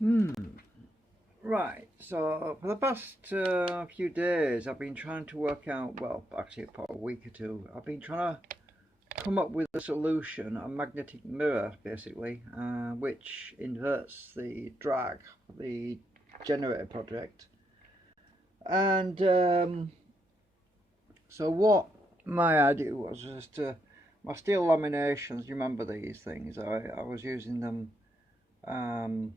Hmm. Right. So for the past few days, I've been trying to work out. Well, actually, for a week or two, I've been trying to come up with a solution, a magnetic mirror, basically, which inverts the drag, the generator project. And so what my idea was to my steel laminations. You remember these things? I was using them. Um,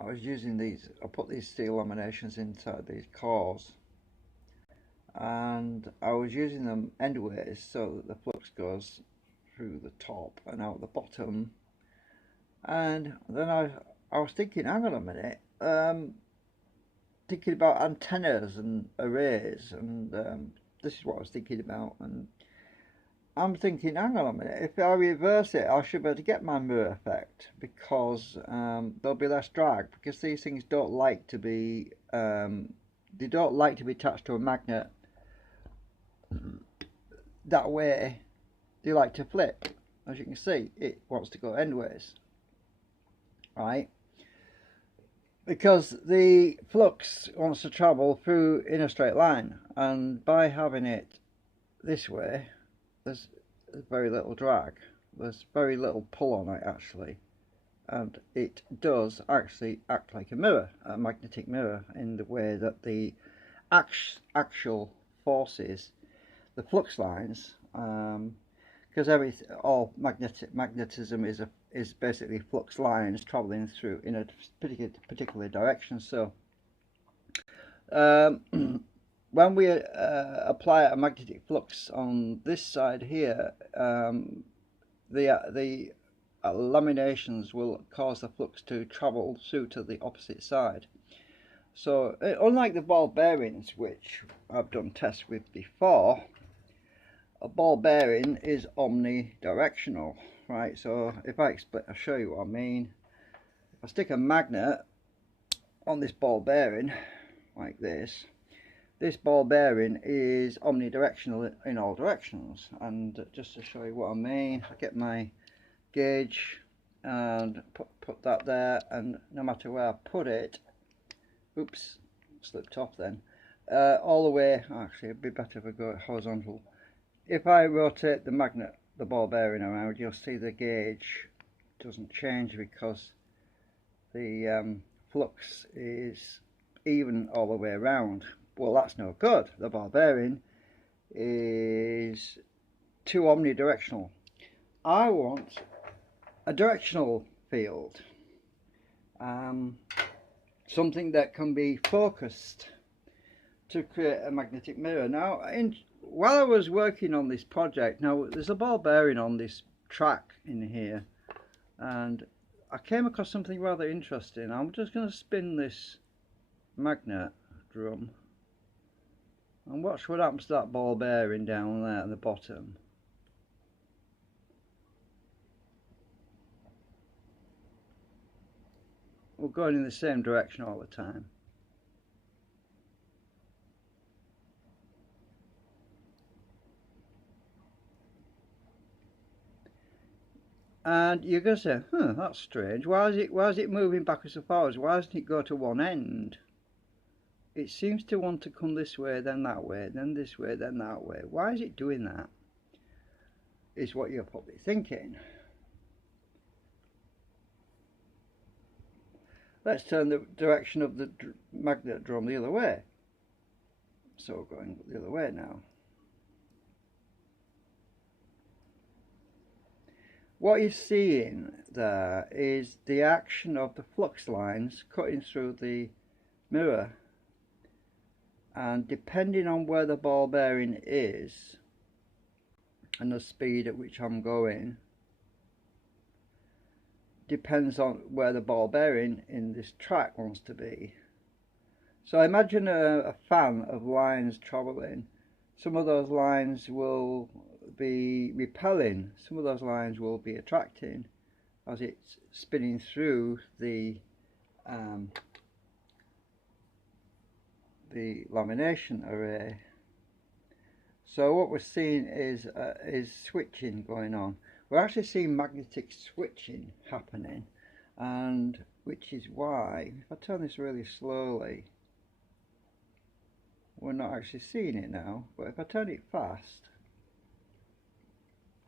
I was using these. I put these steel laminations inside these cores, and I was using them endways so that the flux goes through the top and out the bottom. And then I was thinking, hang on a minute, thinking about antennas and arrays, and this is what I was thinking about. And I'm thinking, hang on a minute, if I reverse it, I should be able to get my mirror effect because there'll be less drag because these things don't like to be they don't like to be attached to a magnet that way. They like to flip. As you can see, it wants to go endways, right? Because the flux wants to travel through in a straight line, and by having it this way, there's very little drag. There's very little pull on it actually, and it does actually act like a mirror, a magnetic mirror, in the way that the actual forces, the flux lines, because all magnetism is basically flux lines traveling through in a particular direction. So when we apply a magnetic flux on this side here, the laminations will cause the flux to travel through to the opposite side. So unlike the ball bearings, which I've done tests with before, a ball bearing is omnidirectional, right? So if I'll show you what I mean. If I stick a magnet on this ball bearing like this ball bearing is omnidirectional in all directions. And just to show you what I mean, I get my gauge and put that there, and no matter where I put it, oops, slipped off then, all the way, actually it'd be better if I go horizontal. If I rotate the ball bearing around, you'll see the gauge doesn't change because the flux is even all the way around. Well, that's no good. The ball bearing is too omnidirectional. I want a directional field, something that can be focused to create a magnetic mirror. Now, while I was working on this project, now there's a ball bearing on this track in here, and I came across something rather interesting. I'm just going to spin this magnet drum and watch what happens to that ball bearing down there at the bottom. We're going in the same direction all the time. And you're going to say, that's strange. Why is it moving backwards and forwards? Why doesn't it go to one end? It seems to want to come this way, then that way, then this way, then that way. Why is it doing that? Is what you're probably thinking. Let's turn the direction of the magnet drum the other way. So we're going the other way now. What you're seeing there is the action of the flux lines cutting through the mirror, and depending on where the ball bearing is and the speed at which I'm going depends on where the ball bearing in this track wants to be. So imagine a fan of lines travelling. Some of those lines will be repelling, some of those lines will be attracting as it's spinning through the lamination array. So what we're seeing is switching going on. We're actually seeing magnetic switching happening, and which is why if I turn this really slowly, we're not actually seeing it now. But if I turn it fast,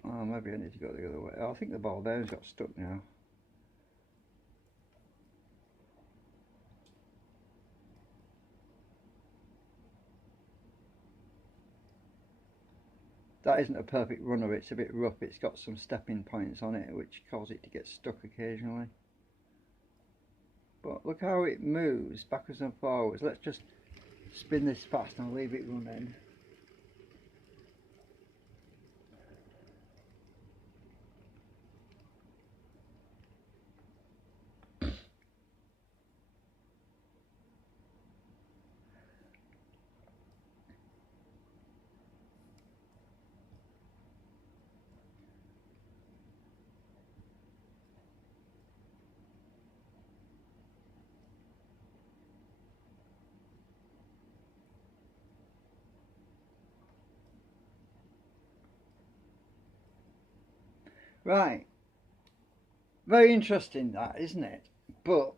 oh, maybe I need to go the other way. Oh, I think the ball bearing's got stuck now. That isn't a perfect runner, it's a bit rough, it's got some stepping points on it which cause it to get stuck occasionally. But look how it moves backwards and forwards. Let's just spin this fast and leave it running. Right, very interesting that, isn't it? But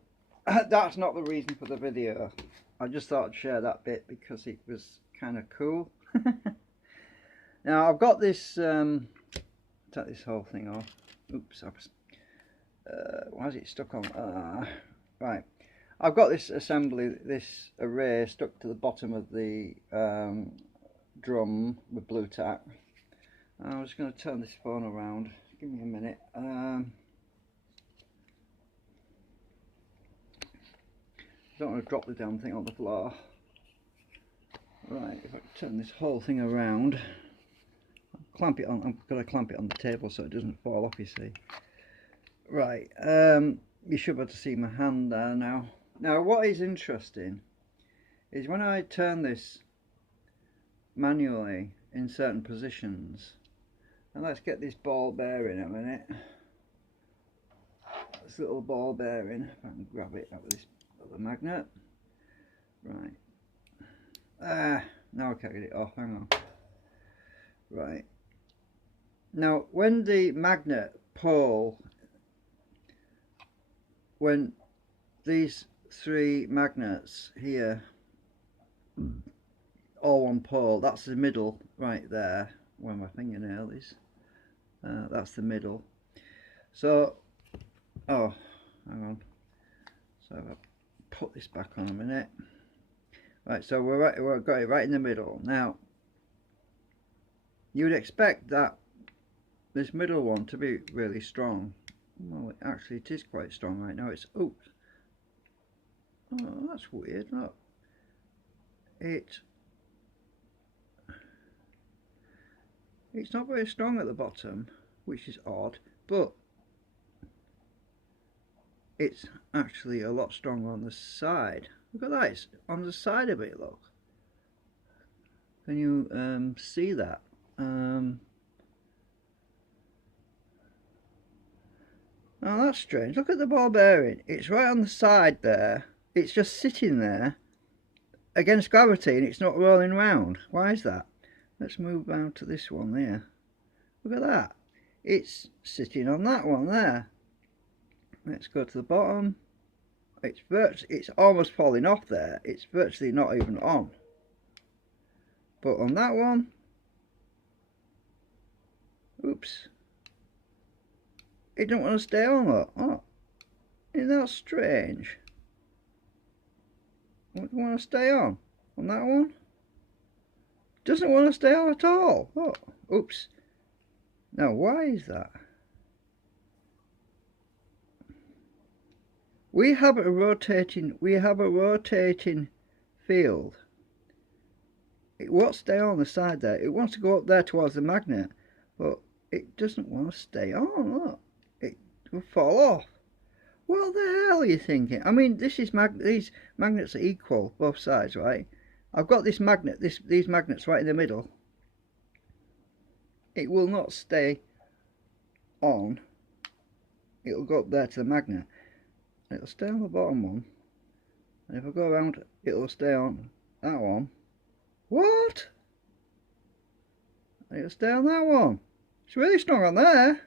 that's not the reason for the video. I just thought I'd share that bit because it was kind of cool. Now I've got this, take this whole thing off. Oops, why is it stuck on? Right, I've got this assembly, this array stuck to the bottom of the drum with blue tack. I'm just going to turn this phone around. Give me a minute. I don't want to drop the damn thing on the floor. Right, if I turn this whole thing around, clamp it on. I've got to clamp it on the table so it doesn't fall off, you see. Right, you should be able to see my hand there now. Now, what is interesting is when I turn this manually in certain positions, and let's get this ball bearing a minute. This little ball bearing, if I can grab it out with this other magnet. Right. Now I can't get it off, hang on. Right. Now, when the magnet pole, when these three magnets here, all one pole, that's the middle right there, where my fingernail is. That's the middle. So, oh, hang on. So I'll put this back on a minute. Right, so we've got it right in the middle. Now, you would expect that this middle one to be really strong. Well, actually it is quite strong right now. It's, oops. Oh, that's weird, look. It's not very strong at the bottom, which is odd, but it's actually a lot stronger on the side. Look at that, it's on the side of it, look. Can you see that? Oh, that's strange. Look at the ball bearing. It's right on the side there. It's just sitting there against gravity and it's not rolling round. Why is that? Let's move down to this one there. Look at that. It's sitting on that one there. Let's go to the bottom. It's almost falling off there. It's virtually not even on. But on that one, oops, it don't want to stay on. Look. Oh, isn't that strange? It want to stay on that one. Doesn't want to stay on at all. Oh, oops. Now, why is that? We have a rotating field. It won't stay on the side there. It wants to go up there towards the magnet, but it doesn't want to stay on. Look, it will fall off. What the hell are you thinking? I mean, these magnets are equal, both sides, right? I've got this magnet, these magnets right in the middle. It will not stay on. It will go up there to the magnet. It'll stay on the bottom one. And if I go around, it'll stay on that one. What? It'll stay on that one. It's really strong on there.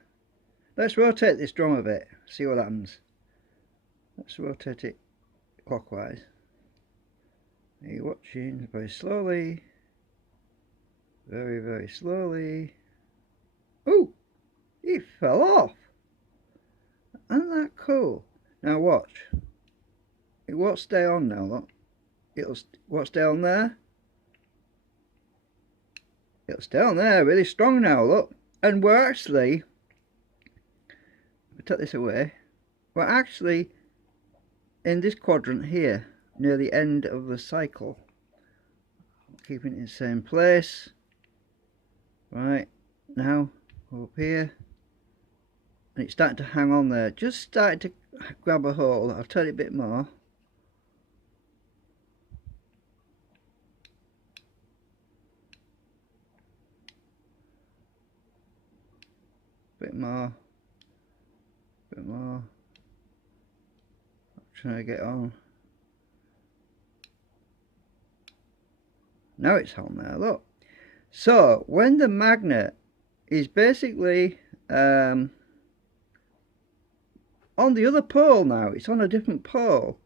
Let's rotate this drum a bit, see what happens. Let's rotate it clockwise. Are you watching? Very slowly. Very, very slowly. Oh! It fell off! Isn't that cool? Now watch. It won't stay on now, look. Won't stay on there. It'll stay on there really strong now, look. And we're actually, take this away, we're actually in this quadrant here, near the end of the cycle. Keeping it in the same place. Right, now, up here. And it's starting to hang on there. Just starting to grab a hold. I'll turn it a bit more. Bit more. Bit more. I'm trying to get on. Now it's on there, look. So, when the magnet is basically on the other pole now, it's on a different pole,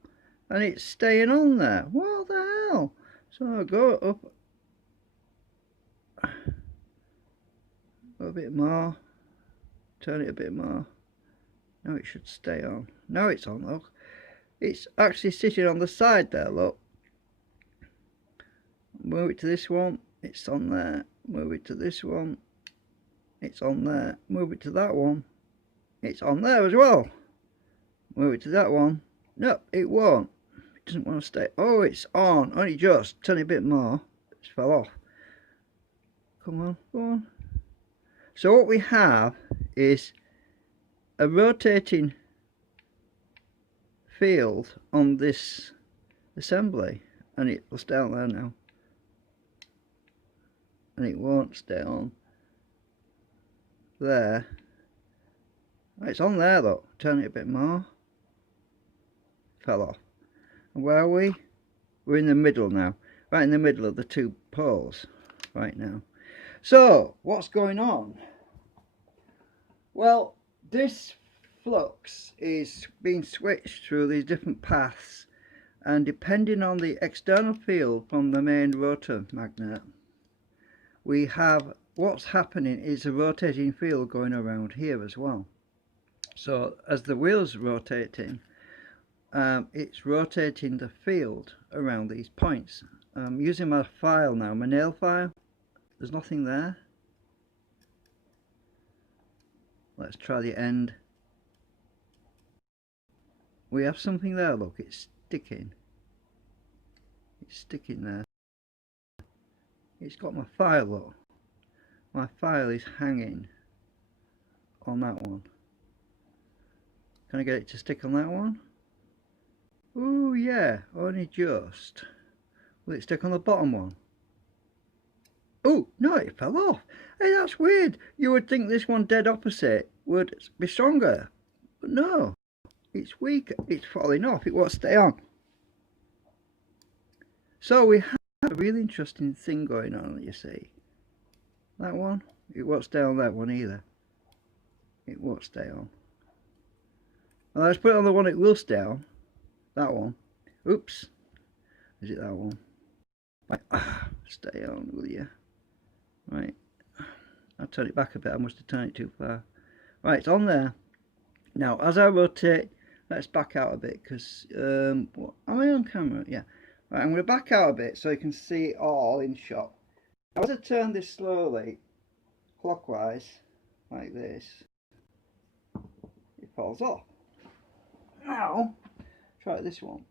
and it's staying on there. What the hell? So I go up a bit more, turn it a bit more. Now it should stay on. Now it's on, look. It's actually sitting on the side there, look. Move it to this one, it's on there. Move it to this one, it's on there. Move it to that one, it's on there as well. Move it to that one. No, it won't. It doesn't want to stay. Oh, it's on. Only just. Turn it a bit more. It fell off. Come on, go on. So what we have is a rotating field on this assembly, and it will stay on there now. And it won't stay on there. It's on there though. Turn it a bit more. Fell off. And where are we? We're in the middle now. Right in the middle of the two poles right now. So, what's going on? Well, this flux is being switched through these different paths, and depending on the external field from the main rotor magnet, we have what's happening is a rotating field going around here as well. So as the wheel's rotating, it's rotating the field around these points. I'm using my file now, my nail file. There's nothing there. Let's try the end. We have something there, look, it's sticking. It's sticking there. It's got my file, look. My file is hanging on that one. Can I get it to stick on that one? Ooh, yeah, only just. Will it stick on the bottom one? Oh, no, it fell off. Hey, that's weird. You would think this one dead opposite would be stronger. But no, it's weak. It's falling off. It won't stay on. So we have a really interesting thing going on, you see. That one, it won't stay on that one either. It won't stay on. Well, let's put it on the one it will stay on. That one. Oops. Is it that one? Right. Stay on, will you? Right. I'll turn it back a bit. I must have turned it too far. Right, it's on there. Now, as I rotate, let's back out a bit because, am I on camera? Yeah. Right, I'm going to back out a bit so you can see it all in shot. Now, as I turn this slowly, clockwise, like this, it falls off. Now, try this one.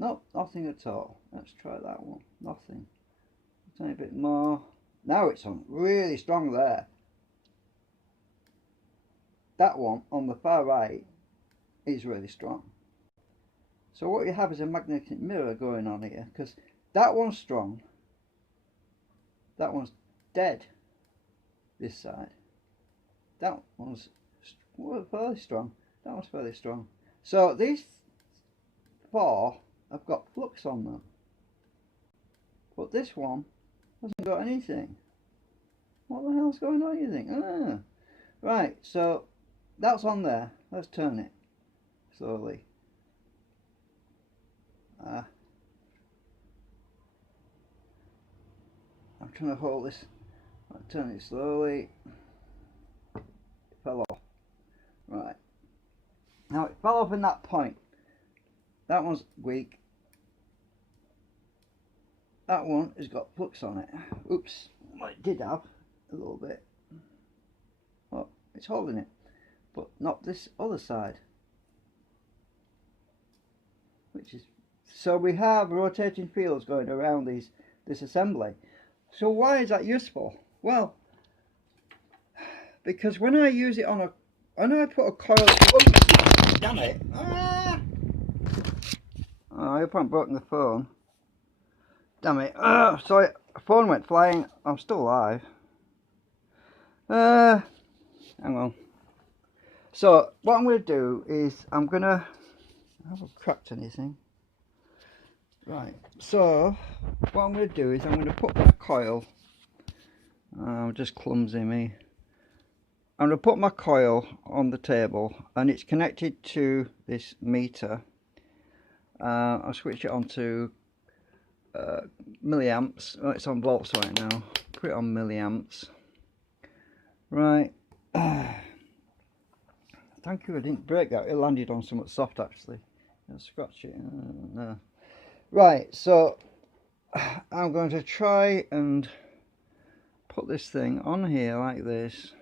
Nope, nothing at all. Let's try that one. Nothing. Turn it a bit more. Now it's on really strong there. That one on the far right is really strong. So what you have is a magnetic mirror going on here, because that one's strong. That one's dead. This side. That one's fairly strong. That one's fairly strong. So these four have got flux on them. But this one hasn't got anything. What the hell's going on, you think? Right, so that's on there. Let's turn it slowly. I'm trying to hold this. I'll turn it slowly. It fell off. Right. Now it fell off in that point. That one's weak. That one has got flux on it. Oops. Well, it did have a little bit. Oh, it's holding it. But not this other side. Which is, so we have rotating fields going around this assembly. So why is that useful? Well, because when I use it on a, when I put a coil, oh, damn it! Ah! Oh, I hope I haven't broken the phone. Damn it! Sorry, the phone went flying. I'm still alive. Hang on. So what I'm going to do is I'm going to. I haven't cracked anything. Right, so what I'm going to do is I'm going to put my coil, just clumsy me, I'm going to put my coil on the table and it's connected to this meter. I'll switch it on to milliamps. Oh, it's on volts right now, put it on milliamps. Right, thank you I didn't break that, it landed on something soft actually. I'll scratch it, no. Right, so I'm going to try and put this thing on here like this.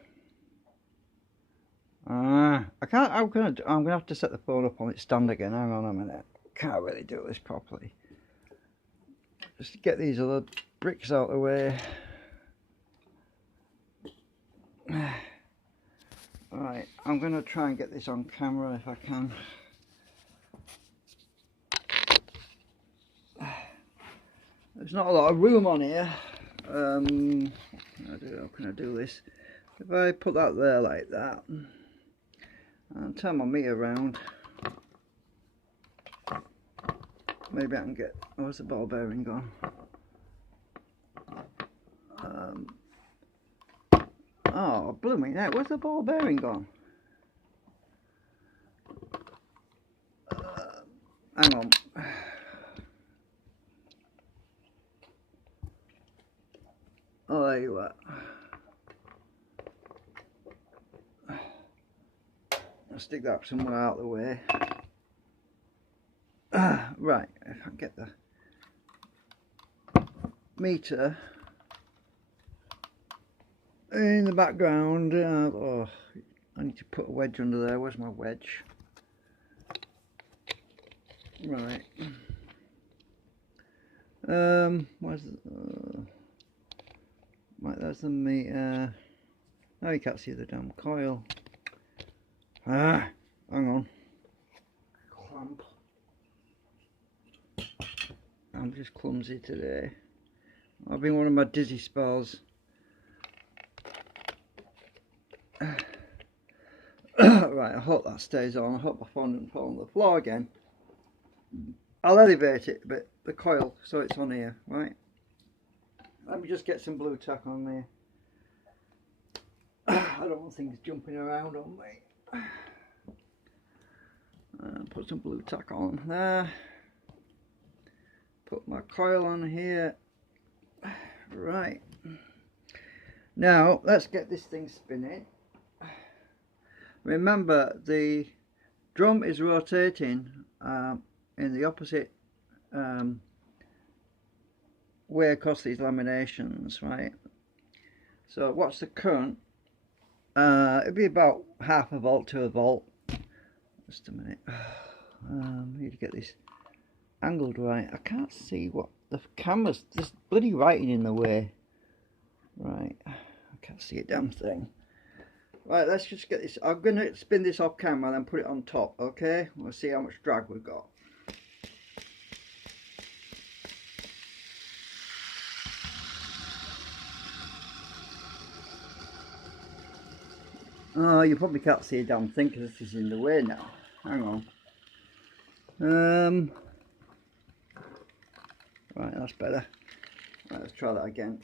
I can't. I'm gonna have to set the phone up on its stand again. Hang on a minute. Can't really do this properly. Just to get these other bricks out of the way. Right, I'm gonna try and get this on camera if I can. There's not a lot of room on here. How can I do this? If I put that there like that and turn my meter around, maybe I can get. Oh, where's the ball bearing gone? Oh, blooming heck! Where's the ball bearing gone? Hang on. Oh, there you are. I'll stick that somewhere out of the way. Right, if I can get the meter in the background. Oh, I need to put a wedge under there. Where's my wedge? Right. Where's the... right, there's the meter. Now you can't see the damn coil. Hang on. Clamp. I'm just clumsy today. I've been one of my dizzy spells. Right, I hope that stays on. I hope my phone doesn't fall on the floor again. I'll elevate it a bit, the coil, so it's on here, right? Let me just get some blue tack on there. I don't want things jumping around on me. Put some blue tack on there. Put my coil on here. Right. Now, let's get this thing spinning. Remember, the drum is rotating in the opposite way across these laminations, right? So what's the current? It'd be about half a volt to a volt. Just a minute. Need to get this angled right. I can't see what the camera's. There's bloody writing in the way. Right, I can't see a damn thing. Right, let's just get this. I'm gonna spin this off camera and then put it on top. Okay, we'll see how much drag we've got. Oh, you probably can't see a damn thing because this is in the way now. Hang on. Right, that's better. Right, let's try that again.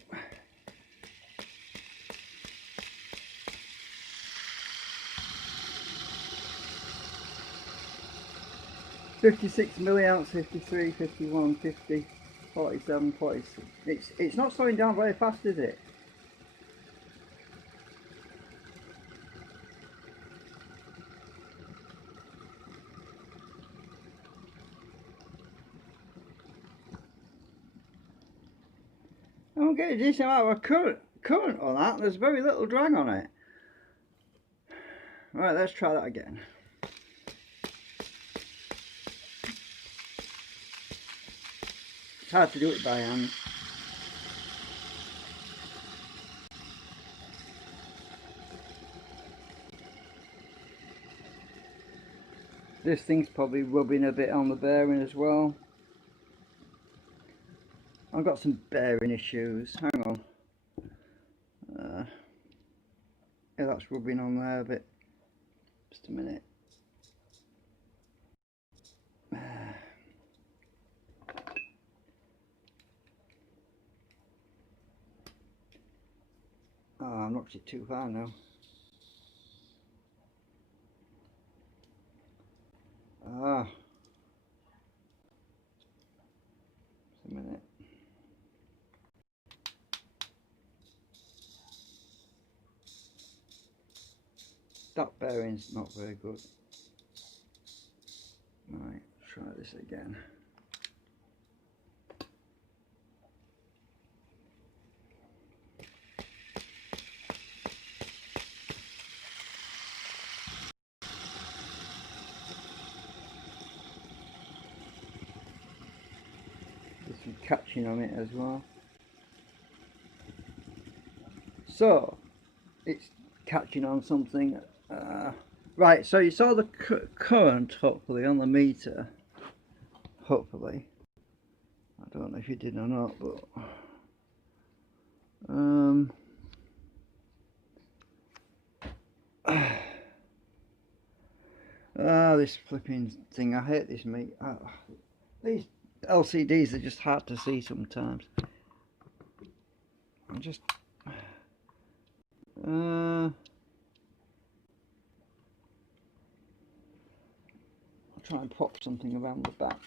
56 milliamps, 53, 51, 50, 47, 46. It's not slowing down very fast, is it? I'm getting a decent amount of current on that. There's very little drag on it. Right, let's try that again. It's hard to do it by hand. This thing's probably rubbing a bit on the bearing as well. I've got some bearing issues. Hang on. Yeah, that's rubbing on there a bit. Just a minute. Oh, I knocked it too far now. Ah. Just a minute. That bearing's not very good. Right, try this again. There's some catching on it as well. So, it's catching on something. Right, so you saw the current, hopefully, on the meter. Hopefully. I don't know if you did or not, but... this flipping thing, I hate this meat. These LCDs are just hard to see sometimes. I'm just... I'll try and pop something around the back.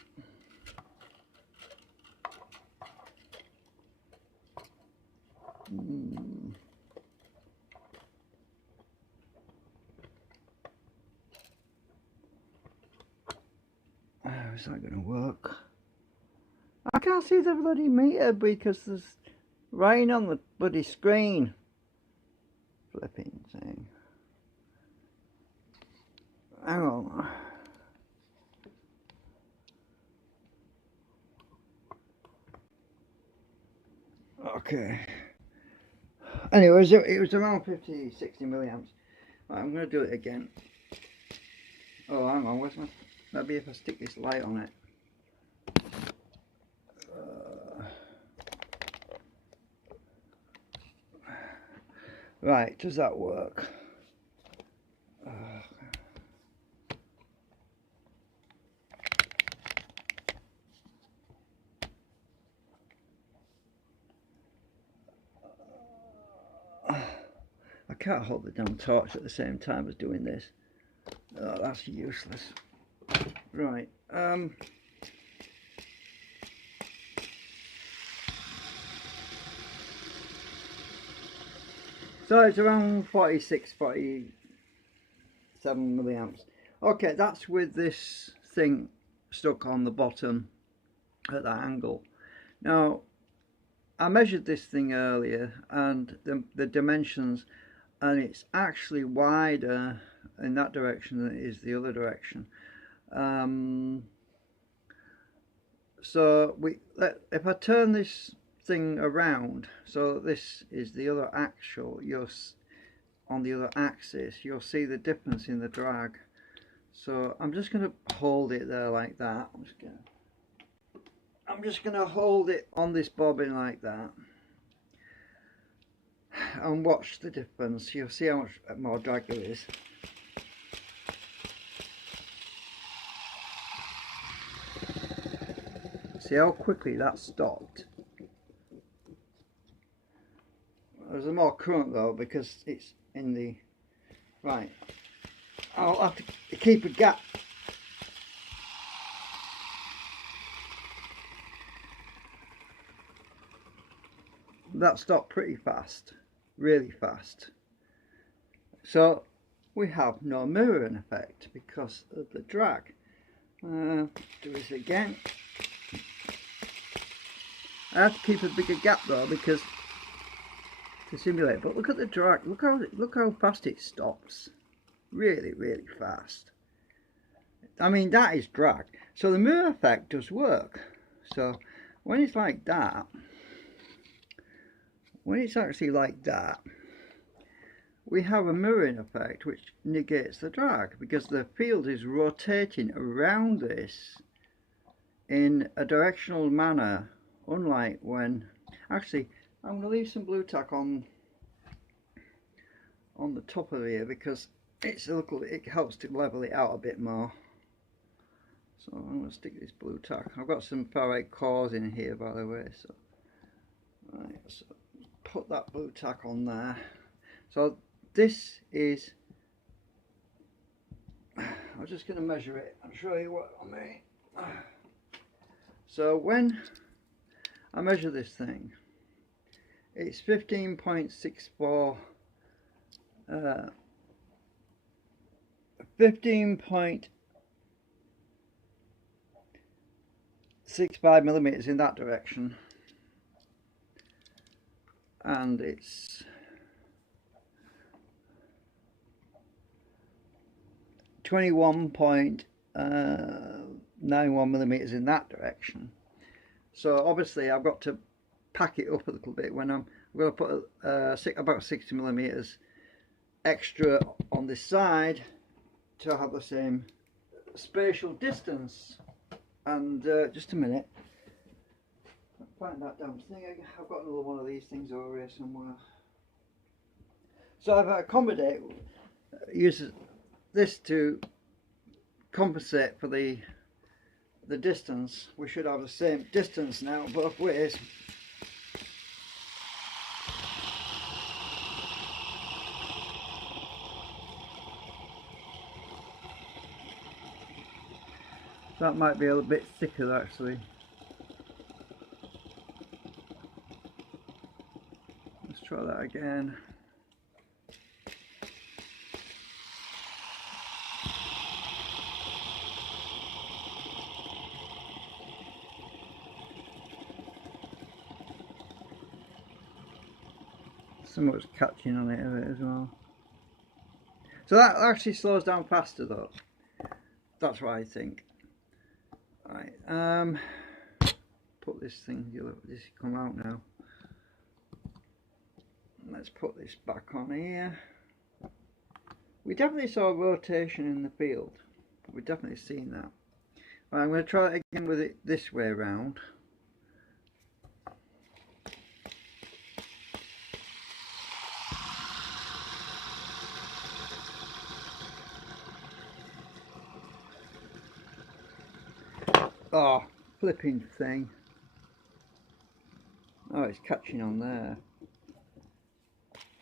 Oh, is that going to work? I can't see the bloody meter because there's rain on the bloody screen. Flipping thing. Hang on. Okay. Anyways, it was around 50, 60 milliamps. Right, I'm going to do it again. Oh, hang on. Where's my... Maybe if I stick this light on it. Right, does that work? I can't hold the damn torch at the same time as doing this. Oh, that's useless. Right. So it's around 46, 47 milliamps. Okay, that's with this thing stuck on the bottom at that angle. Now, I measured this thing earlier and the dimensions, and it's actually wider in that direction than it is the other direction. So if I turn this thing around, so this is the other axial, on the other axis, you'll see the difference in the drag. So I'm just going to hold it there like that. I'm just going to hold it on this bobbin like that and watch the difference. You'll see how much more drag there is. See how quickly that stopped. There's a more current though because it's in the... Right. I'll have to keep a gap. that stopped pretty fast, really fast. So we have no mirroring effect because of the drag. Do this again. I have to keep a bigger gap though because to simulate. But look at the drag. Look how fast it stops. Really, really fast. I mean, that is drag. So the mirror effect does work. So when it's like that, when it's actually like that, we have a mirroring effect which negates the drag because the field is rotating around this in a directional manner, unlike when actually I'm going to leave some blue tack on the top of here because it helps to level it out a bit more. So I'm going to stick this blue tack. I've got some Faraday cores in here, by the way, so right, so put that blue tack on there. So this is, I'm just going to measure it and show you what I mean. So when I measure this thing, it's 15.64 15.65 millimeters in that direction, and it's 21.91 millimeters in that direction. So obviously I've got to pack it up a little bit when I'm going to put about 60 millimeters extra on this side to have the same spatial distance. And just a minute, find that damn thing. I've got another one of these things over here somewhere. So I've use this to compensate for the distance. We should have the same distance now both ways. That might be a little bit thicker actually. Let's try that again. Somewhat's catching on it a bit as well. So that actually slows down faster though. That's what I think. Right, put this thing, this come out now. Let's put this back on here. We definitely saw rotation in the field. We've definitely seen that. Right, I'm going to try it again with it this way around. Oh, flipping thing. Oh, it's catching on there.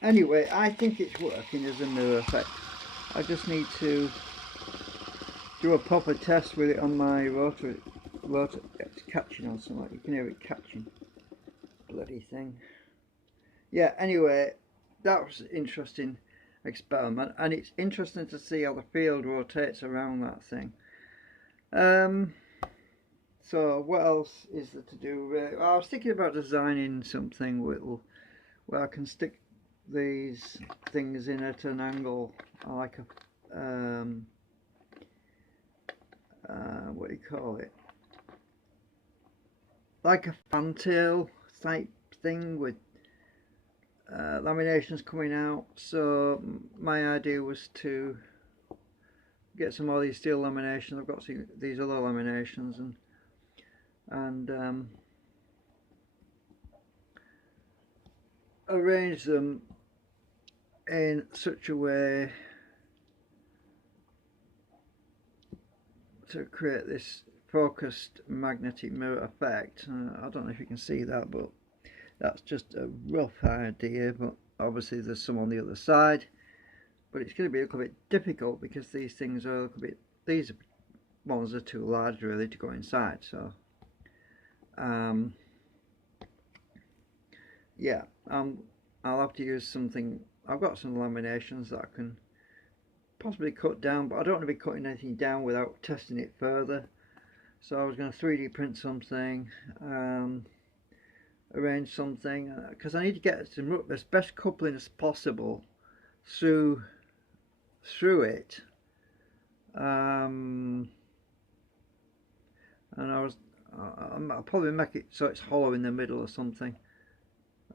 Anyway, I think it's working as a mirror effect. I just need to do a proper test with it on my rotor. It's catching on something. You can hear it catching. Bloody thing. Yeah, anyway, that was an interesting experiment, and it's interesting to see how the field rotates around that thing. So what else is there to do? I was thinking about designing something where I can stick these things in at an angle, like a what do you call it? Like a fantail type thing with laminations coming out. So my idea was to get some of these steel laminations. I've got these other laminations and arrange them in such a way to create this focused magnetic mirror effect. I don't know if you can see that, but that's just a rough idea, but obviously there's some on the other side, but it's going to be a little bit difficult because these things are a little bit, these ones are too large really to go inside. So yeah, I'll have to use something. I've got some laminations that I can possibly cut down, but I don't want to be cutting anything down without testing it further. So I was going to 3D print something, arrange something, because I need to get some as best coupling as possible through it. And I'll probably make it so it's hollow in the middle or something.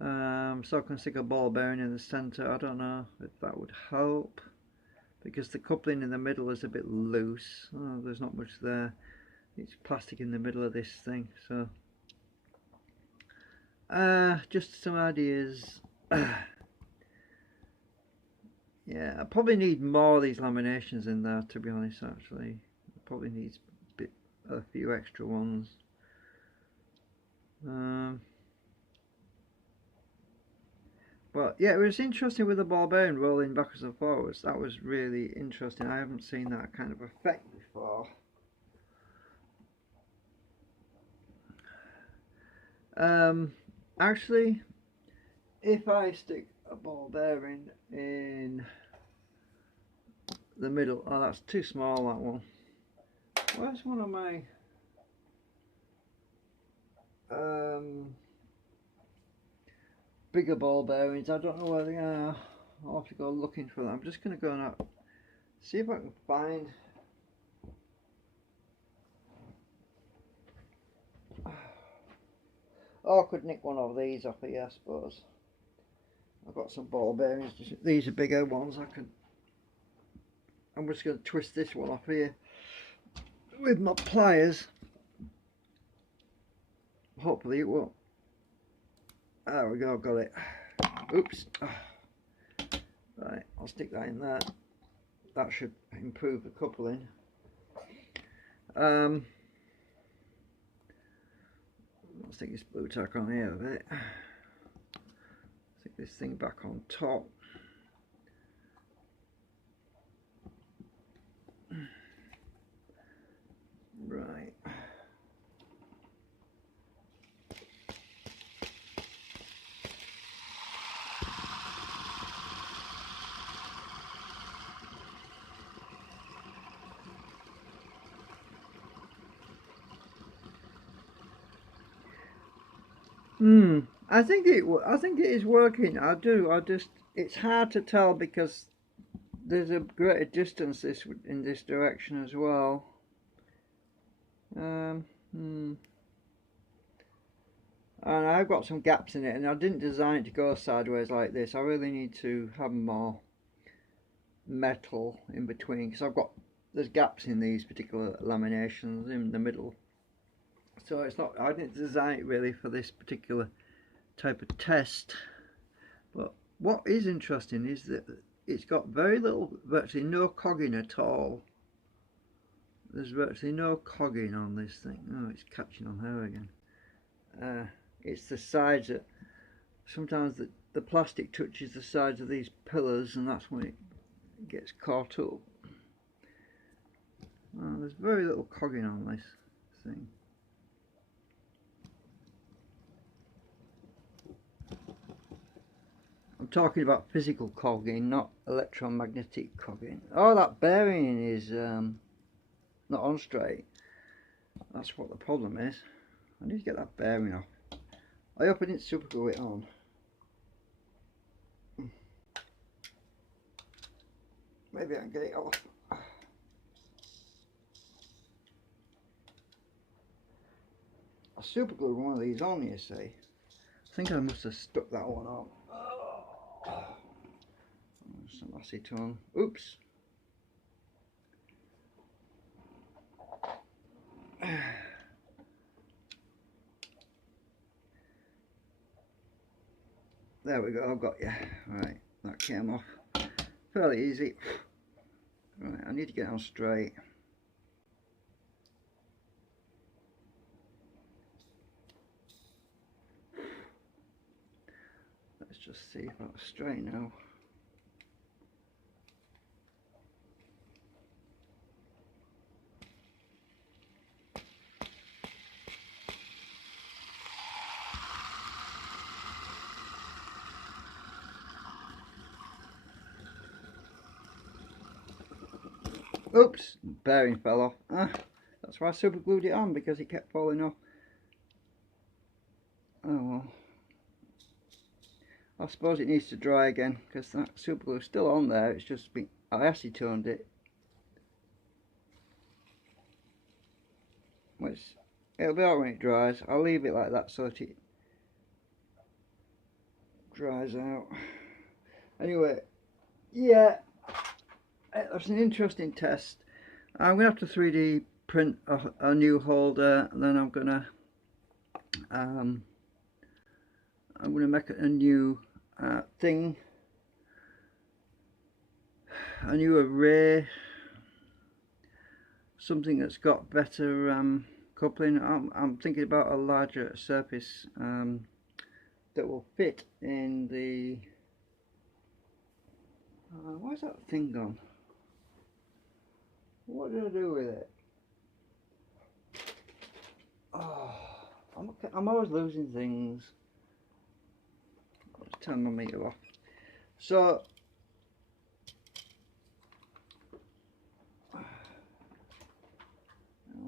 So I can stick a ball bearing in the centre. I don't know if that would help, because the coupling in the middle is a bit loose. Oh, there's not much there. It's plastic in the middle of this thing. So just some ideas. Yeah, I probably need more of these laminations in there, to be honest. Actually, I probably need a few extra ones. But yeah, it was interesting with the Barbarian rolling backwards and forwards. That was really interesting. I haven't seen that kind of effect before. Actually, if I stick a ball bearing in the middle, oh, that's too small, that one. Where's one of my bigger ball bearings? I don't know where they are. I'll have to go looking for them. I'm just going to go and see if I can find. Oh, I could nick one of these off here, I suppose. I've got some ball bearings. These are bigger ones. I'm just going to twist this one off here with my pliers. Hopefully it won't. There we go, got it. Oops. Right, I'll stick that in there. That should improve the coupling. I'll stick this blue tack on here a bit. Stick this thing back on top. Right. I think it is working. I just, it's hard to tell because there's a greater distance in this direction as well. And I've got some gaps in it, and I didn't design it to go sideways like this. I really need to have more metal in between, because there's gaps in these particular laminations in the middle. So it's not, I didn't design it really for this particular type of test. But what is interesting is that it's got virtually no cogging at all. There's virtually no cogging on this thing. Oh, it's catching on her again. It's the sides that sometimes the plastic touches the sides of these pillars, and that's when it gets caught up. There's very little cogging on this thing. I'm talking about physical cogging, not electromagnetic cogging. Oh, that bearing is not on straight. That's what the problem is. I need to get that bearing off. I hope I didn't super glue it on. Maybe I can get it off. I super glued one of these on, you see. I think I must have stuck that one on. Some acetone. Oops. There we go, I've got you. Right, that came off fairly easy. Right, I need to get on straight. Let's just see if that's straight now. Oops, bearing fell off. That's why I super glued it on, because it kept falling off. Oh well. I suppose it needs to dry again, because that super glue is still on there. It's just been, I acetoned it. It'll be alright when it dries. I'll leave it like that so that it dries out. Anyway, yeah, that's an interesting test. I'm gonna have to 3D print a new holder, and then I'm gonna make a new thing, a new array, something that's got better coupling. I'm thinking about a larger surface that will fit in the where's that thing gone? What did I do with it? Oh, I'm always losing things. I'll just turn my meter off. So what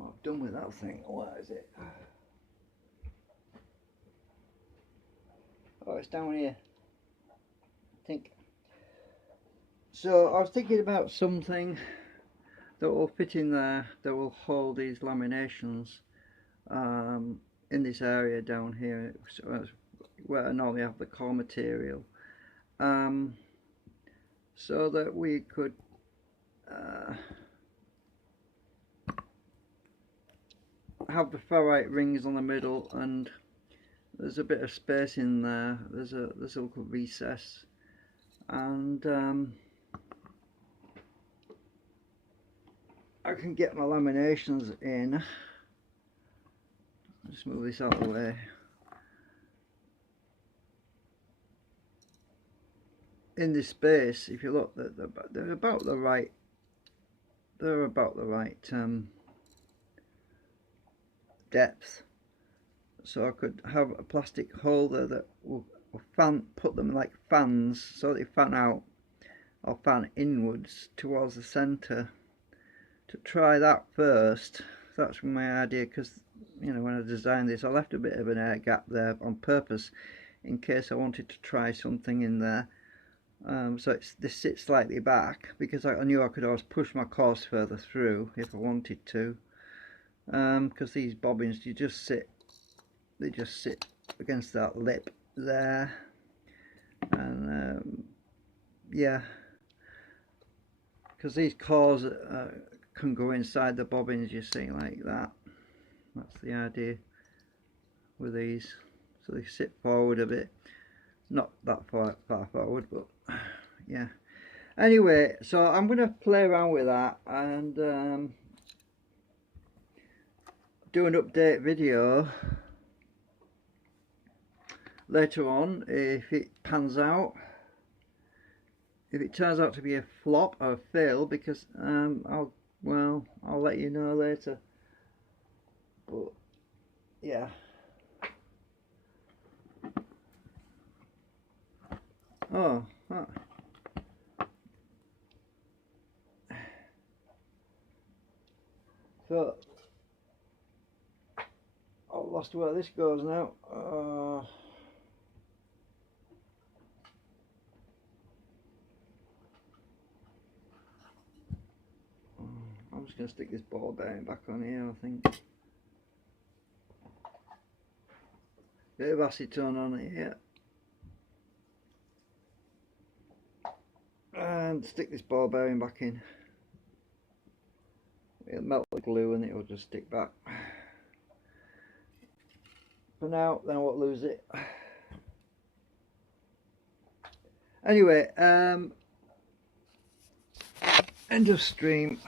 I've done with that thing, what is it? Oh, it's down here, I think. So I was thinking about something that will fit in there, that will hold these laminations in this area down here, where I normally have the core material, so that we could have the ferrite rings on the middle, and there's a bit of space in there. There's a little recess, and I can get my laminations in. Just move this out of the way. In this space, if you look, they're about the right. They're about the right depth. So I could have a plastic holder that will put them like fans, so they fan out or fan inwards towards the centre. To try that first. That's my idea, because you know, when I designed this, I left a bit of an air gap there on purpose in case I wanted to try something in there. So this sits slightly back, because I knew I could always push my course further through if I wanted to. Because these bobbins, they just sit against that lip there, and yeah, because these cores can go inside the bobbins, you see, like that. That's the idea with these. So they sit forward a bit, not that far forward, but yeah. Anyway, so I'm going to play around with that and do an update video later on if it pans out. If it turns out to be a flop or a fail, because I'll let you know later. But yeah. Oh, so I lost where this goes now. I'm just going to stick this ball bearing back on here, I think. Bit of acetone on it here. And stick this ball bearing back in. It'll melt the glue and it'll just stick back. For now, then I won't lose it. Anyway, end of stream.